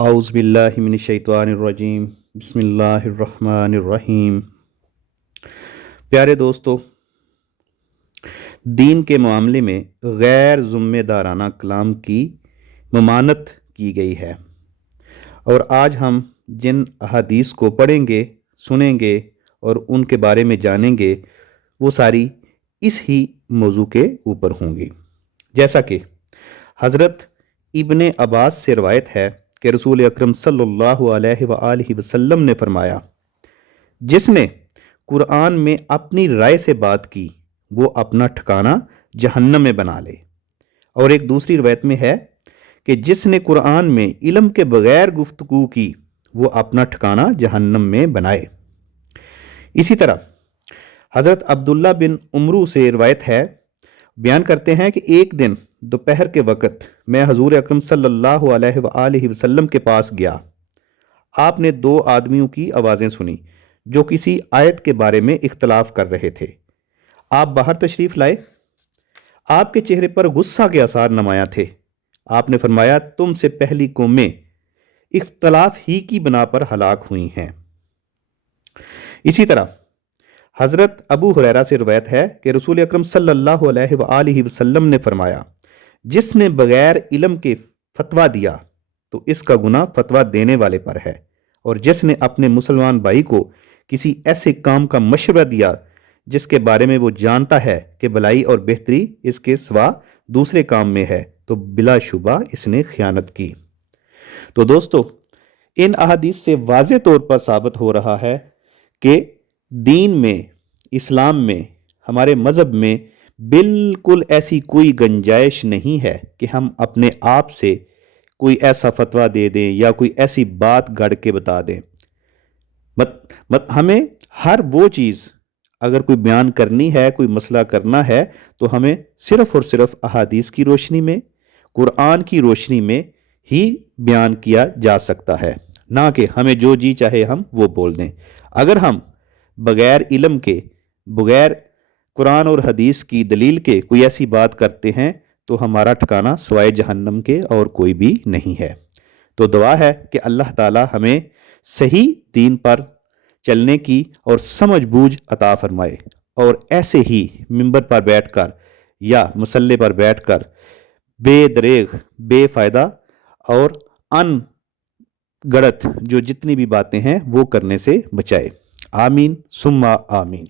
اعوذ باللہ من الشیطان الرجیم بسم اللہ الرحمن الرحیم۔ پیارے دوستو، دین کے معاملے میں غیر ذمہ دارانہ کلام کی ممانعت کی گئی ہے، اور آج ہم جن احادیث کو پڑھیں گے، سنیں گے اور ان کے بارے میں جانیں گے وہ ساری اس ہی موضوع کے اوپر ہوں گی۔ جیسا کہ حضرت ابن عباس سے روایت ہے کہ رسول اکرم صلی اللہ علیہ وآلہ وسلم نے فرمایا، جس نے قرآن میں اپنی رائے سے بات کی وہ اپنا ٹھکانہ جہنم میں بنا لے۔ اور ایک دوسری روایت میں ہے کہ جس نے قرآن میں علم کے بغیر گفتگو کی وہ اپنا ٹھکانہ جہنم میں بنائے۔ اسی طرح حضرت عبداللہ بن عمرو سے روایت ہے، بیان کرتے ہیں کہ ایک دن دوپہر کے وقت میں حضور اکرم صلی اللہ علیہ وآلہ وسلم کے پاس گیا۔ آپ نے دو آدمیوں کی آوازیں سنی جو کسی آیت کے بارے میں اختلاف کر رہے تھے۔ آپ باہر تشریف لائے۔ آپ کے چہرے پر غصہ کے آثار نمایاں تھے۔ آپ نے فرمایا، تم سے پہلی قومیں اختلاف ہی کی بنا پر ہلاک ہوئی ہیں۔ اسی طرح حضرت ابو ہریرہ سے روایت ہے کہ رسول اکرم صلی اللہ علیہ وآلہ وسلم نے فرمایا، جس نے بغیر علم کے فتویٰ دیا تو اس کا گناہ فتویٰ دینے والے پر ہے، اور جس نے اپنے مسلمان بھائی کو کسی ایسے کام کا مشورہ دیا جس کے بارے میں وہ جانتا ہے کہ بھلائی اور بہتری اس کے سوا دوسرے کام میں ہے تو بلا شبہ اس نے خیانت کی۔ تو دوستو، ان احادیث سے واضح طور پر ثابت ہو رہا ہے کہ دین میں، اسلام میں، ہمارے مذہب میں بالکل ایسی کوئی گنجائش نہیں ہے کہ ہم اپنے آپ سے کوئی ایسا فتویٰ دے دیں یا کوئی ایسی بات گھڑ کے بتا دیں۔ ہمیں ہر وہ چیز اگر کوئی بیان کرنی ہے، کوئی مسئلہ کرنا ہے تو ہمیں صرف اور صرف احادیث کی روشنی میں، قرآن کی روشنی میں ہی بیان کیا جا سکتا ہے، نہ کہ ہمیں جو جی چاہے ہم وہ بول دیں۔ اگر ہم بغیر علم کے، بغیر قرآن اور حدیث کی دلیل کے کوئی ایسی بات کرتے ہیں تو ہمارا ٹھکانہ سوائے جہنم کے اور کوئی بھی نہیں ہے۔ تو دعا ہے کہ اللہ تعالی ہمیں صحیح دین پر چلنے کی اور سمجھ بوجھ عطا فرمائے، اور ایسے ہی منبر پر بیٹھ کر یا مصلی پر بیٹھ کر بے دریغ، بے فائدہ اور ان گڑت جو جتنی بھی باتیں ہیں وہ کرنے سے بچائے۔ آمین ثم آمین۔